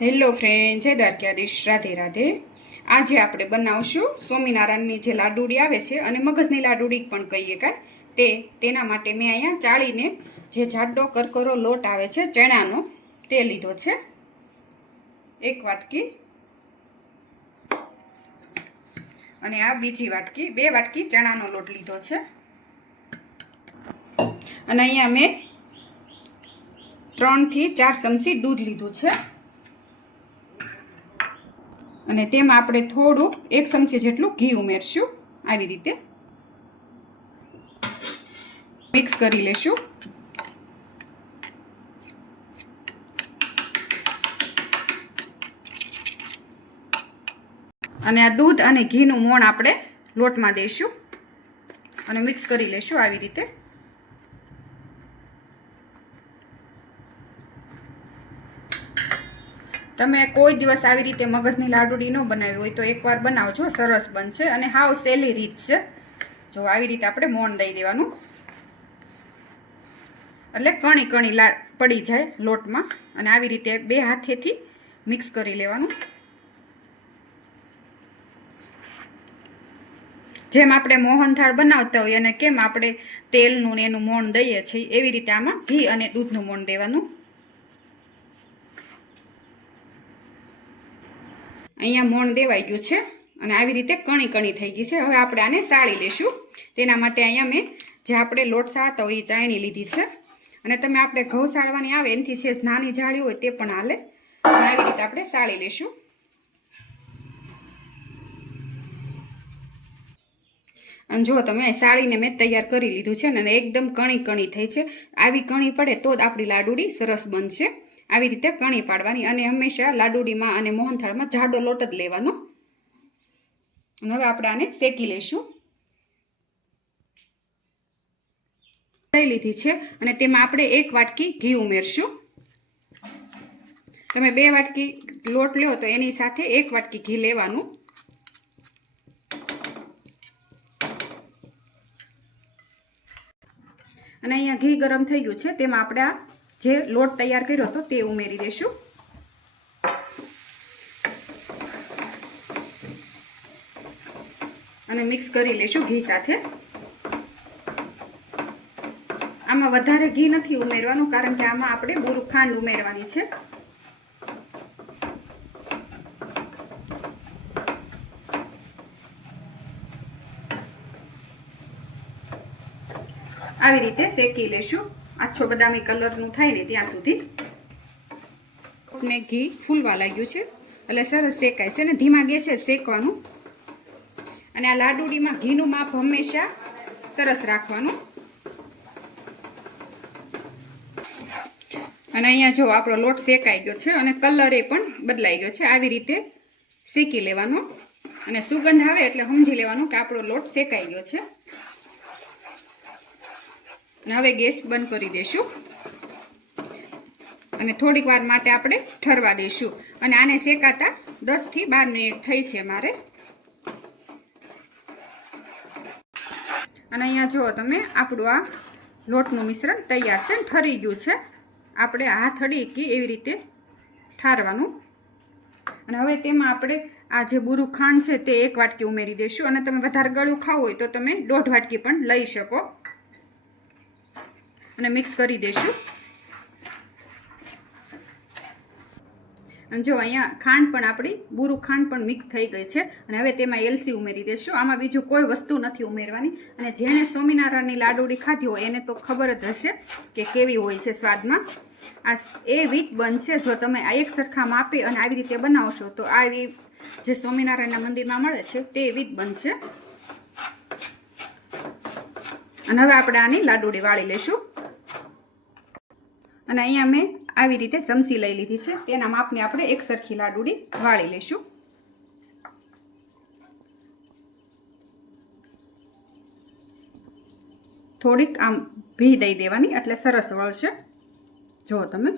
Hello friend, જય દ્વારકાધીશ, રાધે રાધે. આજે આપણે બનાવશું સ્વામિનારાયણની જે લાડુડી આવે છે અને મગજની લાડુડી પણ કહીએ કાંઈ તેના માટે મેં અહીંયા ચાળીને જે જાડો કરકરો લોટ આવે છે ચણાનો તે લીધો છે 1 વાટકી, અને આ બીજી વાટકી 2 વાટકી ચણાનો લોટ લીધો છે. અને અહીંયા મેં 3 થી 4 ચમચી દૂધ લીધું છે, અને તેમાં આપણે થોડું 1 ચમચી જેટલું ઘી ઉમેરશું. આવી રીતે મિક્સ કરી લેશું. અને આ દૂધ અને ઘીનું મોણ આપણે લોટમાં દઈશું અને મિક્સ કરી લેશું આવી રીતે. તમે કોઈ દિવસ આવી રીતે મગજની લાડુડી ન બનાવી હોય તો એકવાર બનાવજો, સરસ બનશે અને હાવ સહેલી રીત છે. જો આવી રીતે આપણે મોણ દઈ દેવાનું એટલે કણી કણી પડી જાય લોટમાં, અને આવી રીતે 2 હાથેથી મિક્સ કરી લેવાનું. જેમ આપણે મોહનથાળ બનાવતા હોઈએ અને કેમ આપણે તેલનું ને એનું મોણ દઈએ છીએ એવી રીતે આમાં ઘી અને દૂધનું મોણ દેવાનું. અહીંયા મોણ દેવાઈ ગયું છે અને આવી રીતે કણી કણી થઈ ગઈ છે. હવે આપણે આને સાળી લઈશું. તેના માટે અહીંયા મેં જે આપણે લોટ સાળતા હોય એ ચાયણી લીધી છે, અને તમે આપણે ઘઉં સાળવાની આવે એનાથી છે નાની જાળી હોય તે પણ હાલે. આવી રીતે આપણે સાળી લઈશું. અને જો તમે સાળીને મેં તૈયાર કરી લીધું છે અને એકદમ કણી કણી થઈ છે. આવી કણી પડે તો જ આપણી લાડુડી સરસ બનશે. આવી રીતે કણી પાડવાની, અને હંમેશા લાડુડીમાં અને મોહનથાળમાં જાડો લોટ જ લેવાનો. અને હવે આપણે આને શેકી લઈશું. લઈ લીધી છે અને તેમાં આપણે 1 વાટકી ઘી ઉમેરશું. તમે 2 વાટકી લોટ લો તો એની સાથે 1 વાટકી ઘી લેવાનું. અને અહીંયા ઘી ગરમ થઈ ગયું છે, તેમાં આપણે આ જે લોટ તૈયાર કર્યો હતો તે ઉમેરી દઈશું. અને મિક્સ કરી લઈશું ઘી સાથે. આમાં વધારે ઘી નથી ઉમેરવાનું, કારણ કે આમાં આપણે બુરું ખાંડ ઉમેરવાની છે. આવી રીતે શેકી લેશું, આછો બદામી કલરનું થાય ને ત્યાં સુધી. ને ઘી ફૂલવા લાગ્યું છે એટલે સરસ શેકાય છે, અને ધીમા ગેસે શેકવાનું. અને આ લાડુડીમાં ઘીનું માપ હંમેશા સરસ રાખવાનું. અને અહીંયા જો આપણો લોટ શેકાઈ ગયો છે અને કલર એ પણ બદલાઈ ગયો છે. આવી રીતે શેકી લેવાનો, અને સુગંધ આવે એટલે સમજી લેવાનું કે આપણો લોટ શેકાઈ ગયો છે. અને હવે ગેસ બંધ કરી દઈશું અને થોડીક વાર માટે આપણે ઠરવા દઈશું. અને આને શેકાતા 10 થી 12 મિનિટ થઈ છે મારે. અને અહીંયા જુઓ તમે, આપણું આ લોટનું મિશ્રણ તૈયાર છે, ઠરી ગયું છે. આપણે હાથ અડીકી એવી રીતે ઠારવાનું. અને હવે તેમાં આપણે આ જે બુરું ખાંડ છે તે 1 વાટકી ઉમેરી દઈશું. અને તમે વધારે ગળ્યું ખાવું હોય તો તમે 1.5 વાટકી પણ લઈ શકો. અને મિક્સ કરી દઈશું. અને જો અહીંયા ખાંડ પણ આપણી બુરું ખાંડ પણ મિક્સ થઈ ગઈ છે. અને હવે તેમાં એલચી ઉમેરી દઈશું. આમાં બીજું કોઈ વસ્તુ નથી ઉમેરવાની. અને જેણે સ્વામિનારાયણની લાડુડી ખાધી હોય એને તો ખબર જ હશે કે કેવી હોય છે સ્વાદમાં. આ એ રીત બનશે. જો તમે આ એક સરખા માપે અને આવી રીતે બનાવશો તો આવી જે સ્વામિનારાયણના મંદિરમાં મળે છે તે રીત બનશે. અને હવે આપણે આની લાડુડી વાળી લઈશું. અને અહીંયા મેં આવી રીતે ચમચી લઈ લીધી છે, તેના માપને આપણે એક સરખી લાડુડી વાળી લઈશું. થોડીક આમ ભી દઈ દેવાની એટલે સરસ વળશે. જુઓ તમે.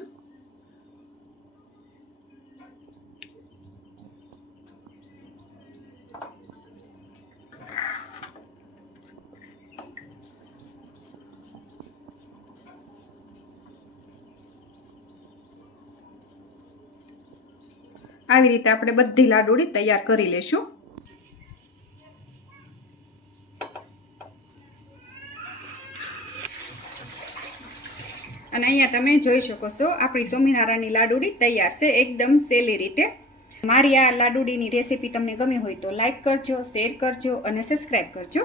આવી રીતે આપણે બધી લાડુળી તૈયાર કરી લેશું. અને અહીંયા તમે જોઈ શકો છો આપણી સ્વામિનારાયણની લાડુળી તૈયાર છે એકદમ સહેલી રીતે. મારી આ લાડુળીની રેસીપી તમને ગમી હોય તો લાઈક કરજો, શેર કરજો અને સબસ્ક્રાઈબ કરજો.